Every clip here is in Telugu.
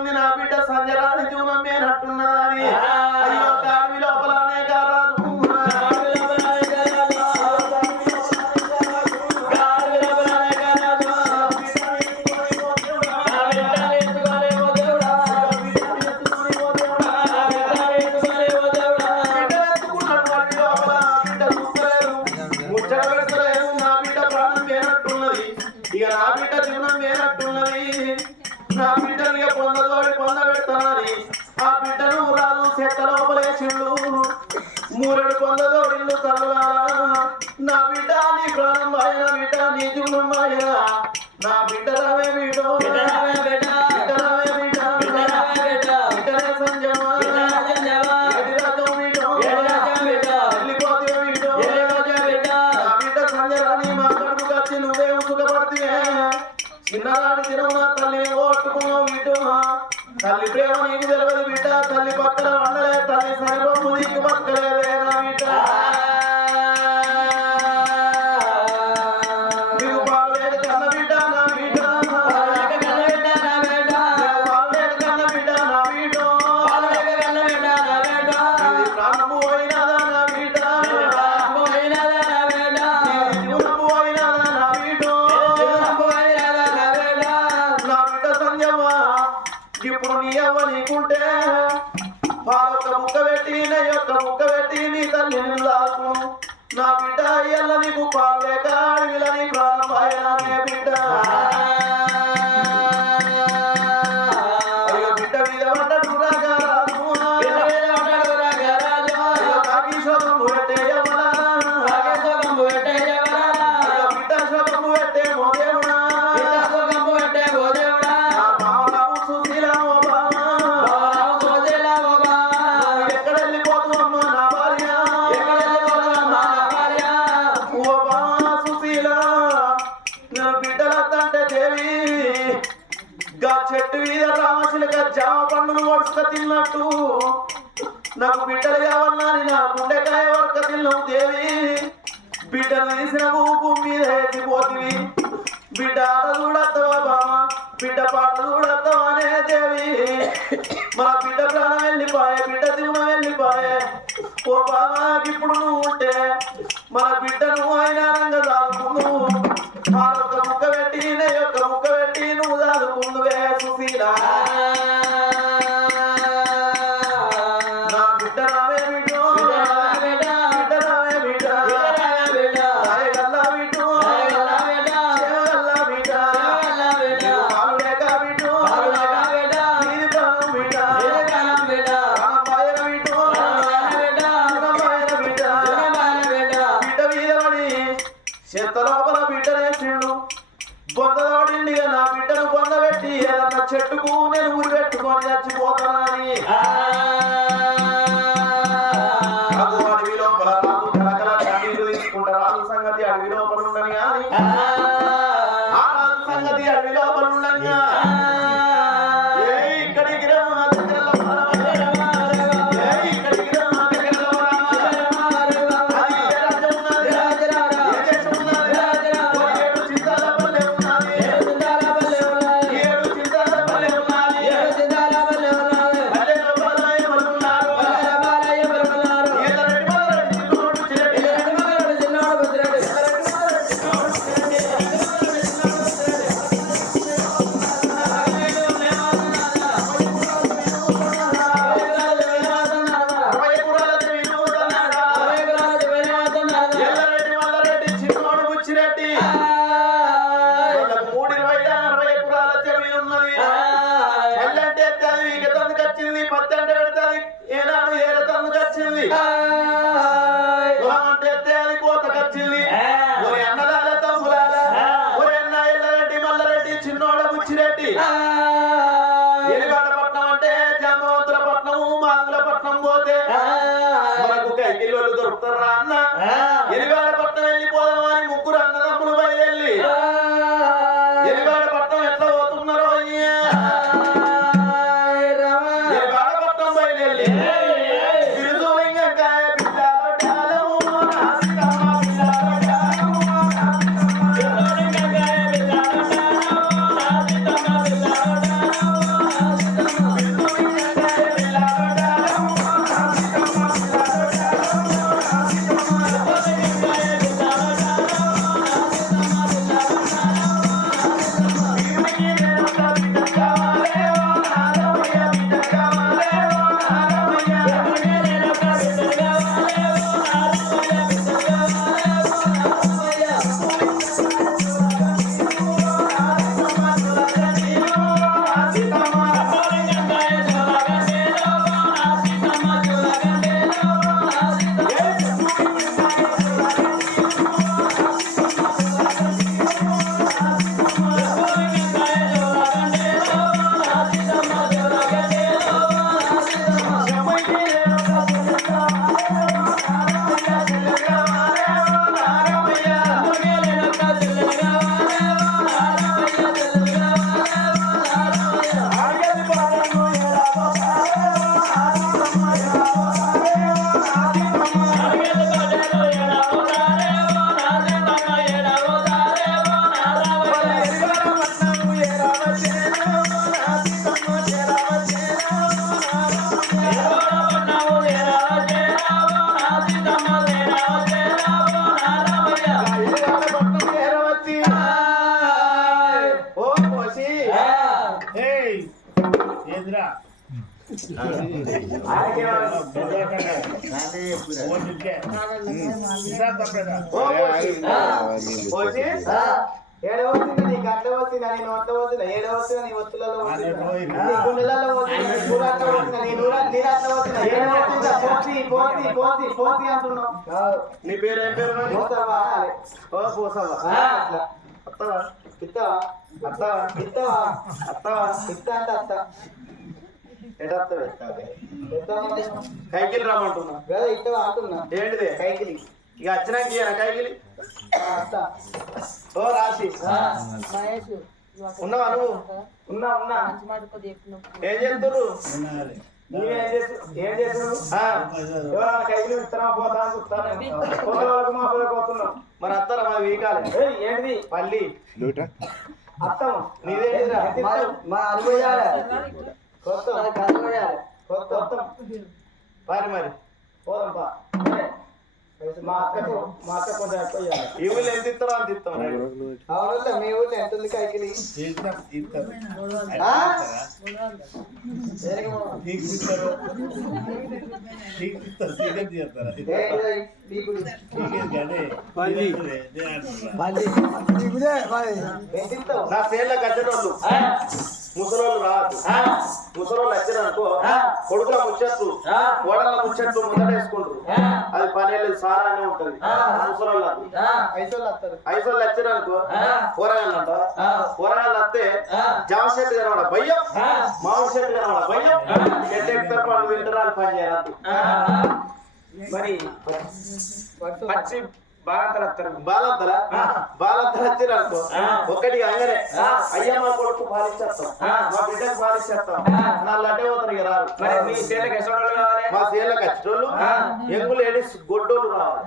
ఉన్నట్టుంది నా బిడ్డ సంజరాని జీవనం మేనట్టున్నదని అయ్యో కాడి లోపలనే కారాదు ఇక నా బిడ్డ జీవనం మేనట్టున్నది నా బిడ్డని పొందదోడి పొందబెడతానని ఆ బిడ్డను రాదు చెత్త లోపలేసిండు మూరెడు పొందదోడిల్లు తల్లులారా నా బిడ్డ నీ ప్రాణం ఆయన బిడ్డ నీ జీవనం ఆయన నా బిడ్డ రావే బిడ్డో చిన్ననాటి తిరుమల తల్లి ఓట్టుకున్నావు బిడ్డ తల్లి ప్రేమ నీకు తెలియదు బిడ్డ తల్లి పక్కన వండలే తల్లి సరిపో నీకు పక్కలేదే నా బిడ్డ నీకు పాలేడు కన్న బిడ్డ నా బిడ్డ పాలేడు కన్న బిడ్డ నా బిడ్డ ప్రాణము పోయినదా నా బిడ్డ జీవనము పోయినదా నా బిడ్డ ఇప్పుడు నీ అవ్వ నీకుంటే పాలొక్క ముక్క పెట్టి నెయ్యొక్క ముక్క పెట్టి నీ తల్లి నిల్లాకు నా బిడ్డ అయ్యల్ల నీకు పాలు లేక అడవిల నీ ప్రాణం ఆయనే బిడ్డ అయ్యో బిడ్డ మీద పడ్డట్టు రాగారాదు కాకి శోకము పెట్టే బిడ్డ శోకము పెట్టే మోదేవుడా చెట్టు మీద రామశిలక జామ పండును వడుక తిన్నట్టు నాకు బిడ్డలు కావాలని నా గుండెకాయ వరక తిన్నావు దేవి బిడ్డను తీసిన ఊపు మీద ఎత్తిపోతివి బిడ్డ ఆట చూడత్తవా బామ బిడ్డ పాట చూడత్తవా అనే దేవి మన బిడ్డ ప్రాణం వెళ్ళిపోయే బిడ్డ దిగుమ వెళ్ళిపోయే ఓ బామాకి ఇప్పుడు నువ్వు ఉంటే మన బిడ్డను ఆయన రంగ దాదుకుందు ఆరొక్క ముక్క పెట్టి నెయ్యొక్క ముక్క పెట్టి నువ్వు దాదుకుందువే సుశీలా నా బిడ్డ రావే బిడ్డో బిడ్డ రావే బిడ్డ రాయగల్లా బిడ్డో సేవగల్లా బిడ్డ పాలు లేక బిడ్డో నీది ప్రాణం బిడ్డ ప్రాణమాయన బిడ్డో ప్రాణమాయన బిడ్డ బిడ్డ మీద పడి చెత్త లోపల బిడ్డనేసిండు బొందలోడిండి నా బిడ్డను బొందబెట్టి ఏదన్నా చెట్టుకు నేను ఊరి పెట్టుకొని చచ్చిపోతానని అడవి లోపల రాదు కలకల కన్నీరు తీసుకుంటా రాదు సంగతి అడవి లోపల ఉండని కానీ ఆ రాదు సంగతి అడవి లోపల ఉండగా ఇక్కడికి ఎలివాడపట్నం వెళ్ళిపోదామని ముగ్గురు అన్నదమ్ములు బయలుదేరి ఎలివాడపట్నం ఎట్లా పోతున్నారో ఎలివాడపట్నం బయలుదేరి తిరుదులింగకాయ బిడ్డలో ఏడవచ్చిందా నీ గంట వచ్చిందా నీ నోట్ల వచ్చిందా ఏడవచ్చిందా నీ ఒత్తులలో నీ గుండెలలో వచ్చిందా నీ నూరాట్లో వచ్చిందా నీ నీరాట్లో వచ్చిందా ఏడవచ్చిందా పోసి పోసి పోసి పోసి అంటున్నావు. నీ పేరు ఏం పేరు? పోసావా పోసావా అత్తవా ఇత్తవా అత్తవా ఇత్తవా అత్తవా ఇత్త అంటే అత్త కైకిలి రామంటున్నా కదా ఇత్తవా అంటున్నా. ఏంటిది కైకిలి ఇక వచ్చినాక కైకిలి ఓ రాశి ఉన్నావా నువ్వు? ఉన్నా ఉన్నా. ఏం చేస్తున్నారు? ఏం చేస్తున్నావు? ఎవరైనా కైకిలి ఇస్తారా పోతా అని చూస్తాను. పోతే మా పిల్లలు పోతున్నాం. మరి అత్తారా మా వీకాలి ఏంటిది పల్లి అత్తము నీదేంటిరా? మా అనుభవాలే కొత్త కొత్త మరి పోదాంపా. మా అక్క కొంచెం ఎక్కువ ఈ ఊళ్ళో ఎంత ఇస్తారో అంత ఇస్తాం. అవును మీ ఊళ్ళో ఎంత ఉంది కైకిలి? నా సేళ్ళ కట్టేటోళ్ళు ముసలోళ్ళు రాదు. ముసలోళ్ళు వచ్చిరనుకో కొడుకుల ముచ్చట్లు కోడల ముచ్చట్లు ముందర వేసుకుంటారు. అది పనేళ్ళు సారానే ఉంటది. ముసలోళ్ళు ఐసోళ్ళు వచ్చిరనుకో కూరగాయలు అంట. కూరగాయలు వస్తే జామ చెట్టు కనవాడ భయం, మామిడి చెట్టు కనవాడ భయం. ఎట్టెక్కుతారు వాళ్ళు వింటరాలు పని చేయాలి. మరి పచ్చి బాలంతరా వచ్చిరనుకో ఒక్కటి అంగనే అయ్యా మా కొడుకు పాలిచ్చేస్తాం, మా బిడ్డకు పాలిచ్చేస్తాం. నా లడ్డే పోతారు ఇక రారు. మా సీళ్ళకి వచ్చేటోళ్ళు ఎంగు లేడీస్ గొడ్డోళ్ళు రావాలి.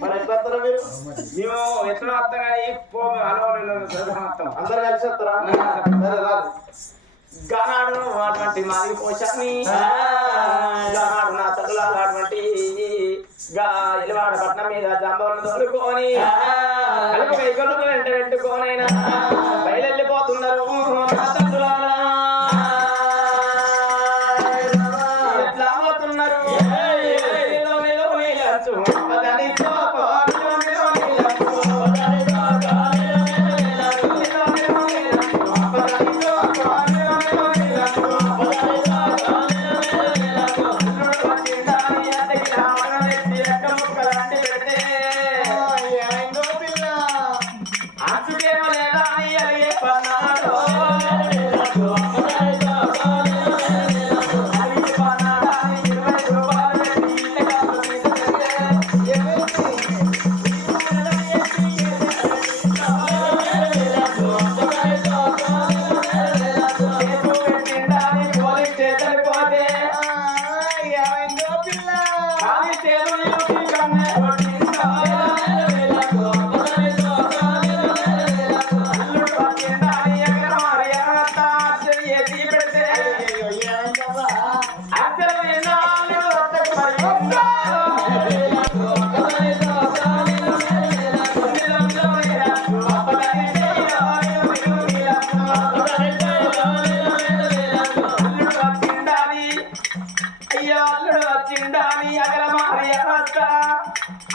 మరి ఎట్లా వస్తారా మీరు? మేము ఎట్లా వస్తాం కానీ అందరు కలిసి వస్తారా? సరే రాదు. గానాడు అటువంటి మాది పోషాన్ని గానాడు నా తల్లులాగా అటువంటి ఎలివాడ పట్నం మీద జంబలను తోలుకొని కలుపు కైకొల్లు వెంట వెంటుకోనైనా బయలుపోతున్నారు నా తల్లులారా. ఎట్లా పోతున్నారు?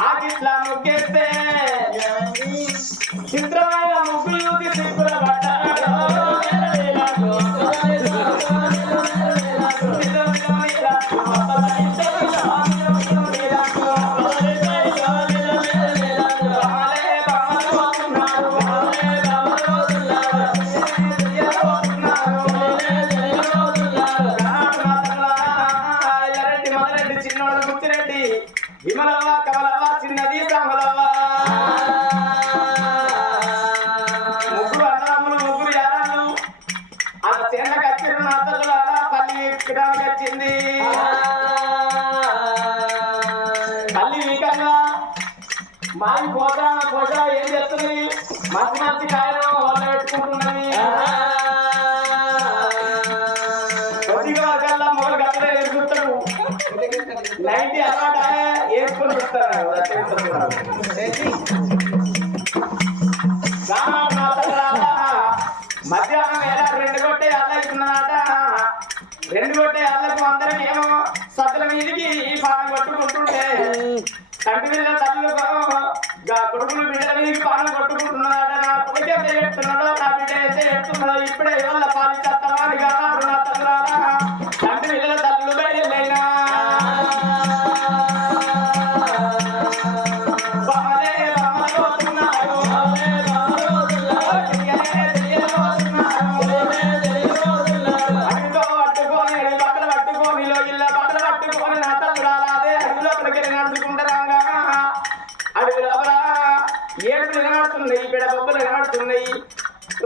ఆకిట్లా ముగ్గేస్తే చిత్రమైన ముగ్గులు దిక్కుల పట్టాడు. చిన్నోడు ముత్తిరెడ్డి విమలవ్వ కమలవ్వ చిన్నది కమలవ్వ ముగ్గురు అన్నదమ్ములు ముగ్గురు యారాళ్ళు ఆ చేనులకు వచ్చిన నా తల్లులారా పల్లి ఎక్కడానికి వచ్చింది. పల్లి వీకంగా మాది పోతా ఏం చేస్తుంది? మంచి మంచి కాయలు వాళ్ళు పెట్టుకుంటున్నది. కొద్దిగా వర్గాల మొదలు గట్టలే ఎదుగుతాడు. 90 అలవాటు వేసుకున్న మధ్యాహ్నం వేళ 2 కొట్టే అల్ల ఇస్తున్నమాట. 2 కొట్టే అల్లకు అందరికి ఏమో సద్దుల మీదికి పానం కొట్టుకుంటుంటే కంటి పిల్లల తల్లు కొడుకులు బిడ్డల మీదకి పానం కొట్టుకుంటున్నాడట. నా కొడుకే చెప్తున్నాడో నా బిడ్డ అయితే చెప్తున్నాడో ఇప్పుడే వాళ్ళ పాలి చత్తవారు కాదు నా తల్లురాలా కంటి పిల్లల తల్లు బయలుదేరినా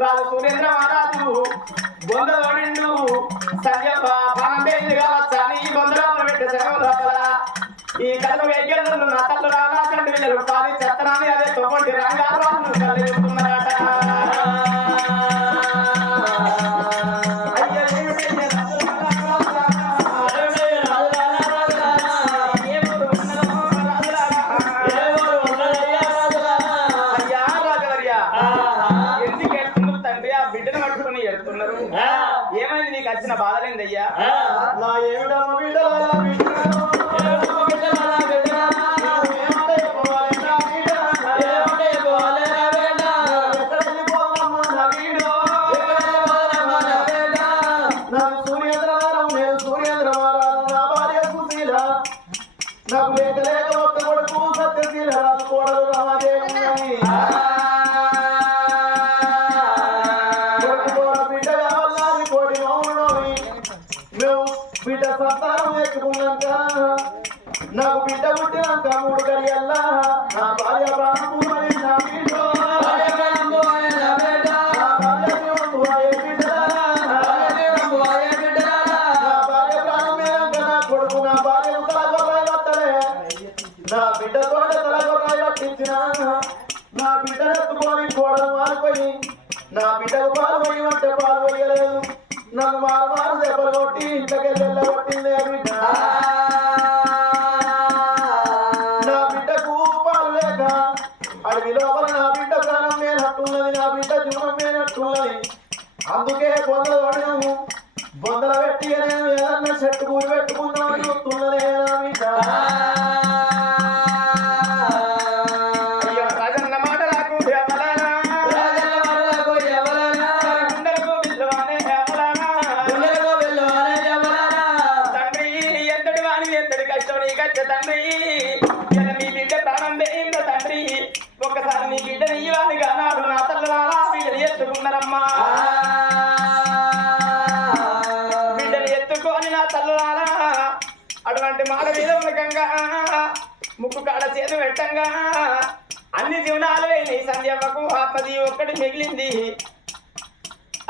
రాజు సూర్యేంద్ర మహారాజు బొందలోనిండు సంజయ పానంబేంది కావచ్చా అని ఈ బొందలో పెట్టే సెలవు లోపల ఈ కథ వేగలు నా తల్లు రాగా కంటి పిల్లలు పాలి చెత్తనాన్ని అదే తొమ్మిది రంగారు కలుగుతున్నారట. ఏమైంది నీకు వచ్చిన బాధలేందయ్యా? నా ఏమిటమ్మ బిడ్డల నాకు లేక లేక ఒక్క కొడుకు సత్యశీల కోడలు రామదేవి బిడ్డ కావాలని కోటి మౌనోని మేము బిడ్డ సంతానం ఎత్తుకున్నాక నాకు బిడ్డ పుట్టినాక 3 గడియల్లా నా భార్య ప్రాణము నా బిడ్డ నా బిడ్డ తోట తలగొర్రాయి పట్టించిన నా బిడ్డ ఎత్తుకొని కోడలు మారిపోయి నా బిడ్డకు పాలు పోయి అంటే పాలు పోయలేదు. నన్ను మారు దెబ్బలు కొట్టి ఇంతకెళ్ళ కొట్టింది ఆ బిడ్డ. నా బిడ్డకు పాలు లేక అడవి లోపల నా బిడ్డ ప్రాణం లేనట్టున్నది, నా బిడ్డ జీవనం లేనట్టున్నది. అందుకే బొందలు పడినాము. బొందల పెట్టి నేను ఏదన్నా చెట్టు కూడి పెట్టుకుందామని చూస్తున్నదే నా బిడ్డ. తండ్రి మీ బిడ్డ ప్రాణం పోయిందో తండ్రి, ఒక్కసారి నీ బిడ్డని ఇవ్వాలిగా నాడు నా తల్లులారా బిడ్డలు ఎత్తుకున్నారమ్మా. బిడ్డలు ఎత్తుకొని నా తల్లులారా అటువంటి మాట మీద ఉండకంగా ముక్కు కాడ చేతు పెట్టంగా అన్ని జీవనాలు వేయి సంధ్యమ్మకు ఆత్మది ఒక్కటి మిగిలింది.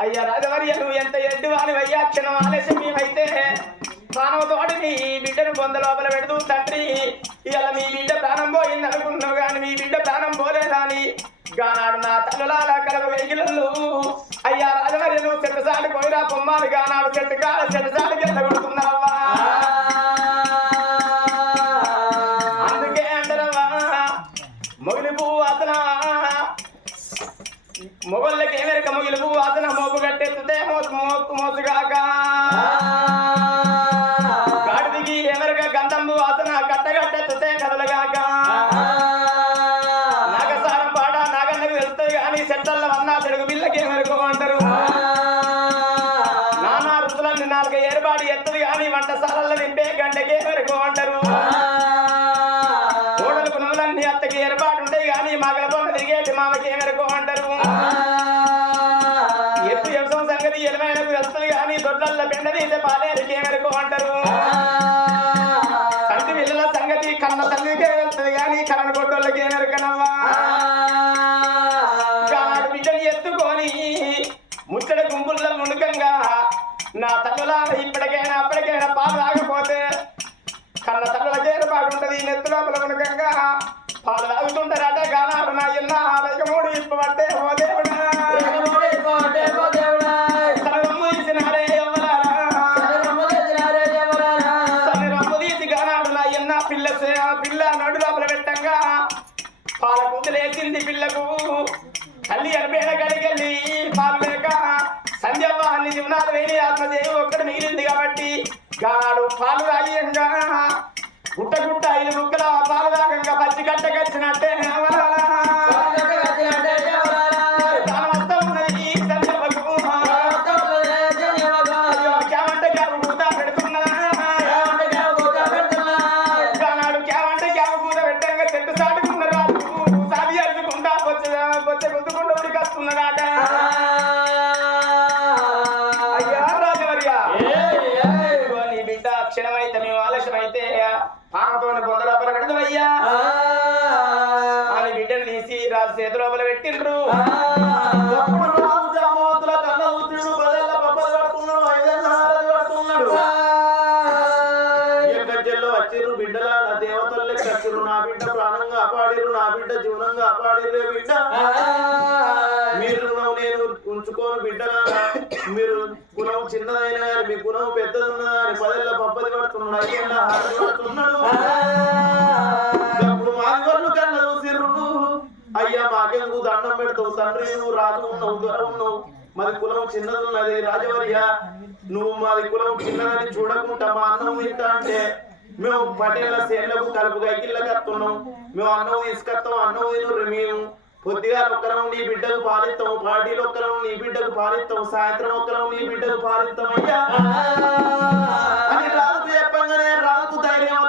అయ్యా రాజవర్య నువ్వు ఎంత ఎడ్డు అని అయ్యా క్షణం ఆలస్యం మేమైతే ప్రాణంతోటి నీ బిడ్డను బొంద లోపల పెడుతూ తండ్రి ఇవాళ మీ బిడ్డ ప్రాణం పోయింది అనుకున్నావు కానీ మీ బిడ్డ ప్రాణం పోలేదా అని గానాడు నా తల్లులాల కలవ వెగిళ్ళు. అయ్యా రాజవర్య నువ్వు చెట్టుసాడు పోయిరా పొమ్మాలు గానాడు చెట్టు కాడ చెట్టుసాడు కింద కొడుతున్నావా. అందుకే అంటారవా మొగిలి పువ్వు అతన మొగళ్ళకి ఏమెరక మొగిలి పువ్వు అతన మోపు కట్టెత్తుతే మోసుగాక గాడిదికి ఏమెరక గంధంబు అతన కట్టగట్టెత్తుతే కదలగాక. నాగసారం పాట నాగన్నకు వెళ్తాయి కానీ చెట్టల్లో అన్నా చెడుగు బిల్లకి ఏమెరకు అంటారు. నానా రుతులన్నీ 4 ఏర్పాటు ఎత్తది కానీ వంటశాలల్లో నింపే గంటకి ఏమెరకు అంటారు. కోడలకు నువ్వులన్నీ అత్తకి ఏర్పాటు ఉంటాయి కానీ మగలతో తిరిగేటి మామకి ఏమెరకు అంటారు. ఎత్తు వ్యవసాయం సంగతి ఎలమైనకు వెళ్తుంది కానీ దొడ్లల్లో పెండ తీసే పాలేరికి ఏమెరకు అంటారు. కంటి పిల్లల సంగతి కన్న తల్లికే వెళ్తుంది కానీ కన్న కొట్టోళ్ళకి ఏమెరకనవ్వా. గాడు బిడ్డని ఎత్తుకొని ముచ్చట గుంపుల్లో మునుకంగా నా తల్లులా ఇప్పటికైనా అప్పటికైనా పాలు తాగపోతే కన్న తల్లులకి ఏర్పాటు ఉంటుంది. నెత్తు లోపల మునుకంగా పాలు తాగుతుంటారట గానాడు నా ఎన్న ఆలయముడు ఇప్పబట్టే ఓ దేవుడా రమ్ము తీసినారే ఎవరారా రమ్ము తీసి గానాడు నా ఎన్న పిల్ల నడుల పొత్తులేసింది పిల్లకు తల్లి అనిపేడ కడికెళ్ళి పాలు లేక సంధ్యవ్వ అన్ని జీవనాలు వేని ఆత్మదేవి ఒక్కటి మిగిలింది కాబట్టి గాడు పాలు రాయంగా గుట్ట గుట్ట 5 ముక్కల పాలు దాకంగా పచ్చి కట్టకొచ్చినట్టే క్షణమైతే మేము ఆలస్యమైతే పానతో బొంద లోపల పెడతామయ్యా అని బిడ్డను తీసి రాజు చేతి లోపల పెట్టిండ్రు. రాజు జామవతుల కన్న ఊపిడు బదల్ల పబ్బలు కడుతున్నాడు 5 హారతి కడుతున్నాడు. గజ్జల్లో వచ్చిర్రు బిడ్డల దేవతలు కచ్చిర్రు నా బిడ్డ ప్రాణం కాపాడిర్రు నా బిడ్డ జీవనం కాపాడిర్రే బిడ్డ మీరు రుణం నేను ఉంచుకోను బిడ్డలారా మీరు గుణం చిన్నదైనా కానీ మీ గుణం పెద్దది ఉన్నదా అని 10 పబ్బది కడుతున్నాడు 5 హారతి కడుతున్నాడు. అప్పుడు మాదిగోళ్ళు కన్న చూసిర్రు అయ్యా మాకెందుకు దండం పెడతావు తండ్రి నువ్వు రాజు ఉన్నావు దొర ఉన్నావు మాది కులం చిన్నది ఉన్నది రాజవర్య నువ్వు మాది కులం చిన్నదని చూడకుండా మా అన్నం తింటా అంటే మేము పటేళ్ల సేన్లకు కలుపు గైకిళ్ళకి వస్తున్నాం మేము అన్నం తీసుకొస్తాం అన్నం తిను మేము కొద్దిగా ఒక్కరం నీ బిడ్డకు పాలిస్తాం పార్టీలు ఒక్కరం నీ బిడ్డకు పాలిస్తాం సాయంత్రం ఒక్కరం నీ బిడ్డకు పాలిస్తాం అయ్యా అని రాజుకు చెప్పంగానే రాజుకు ధైర్యం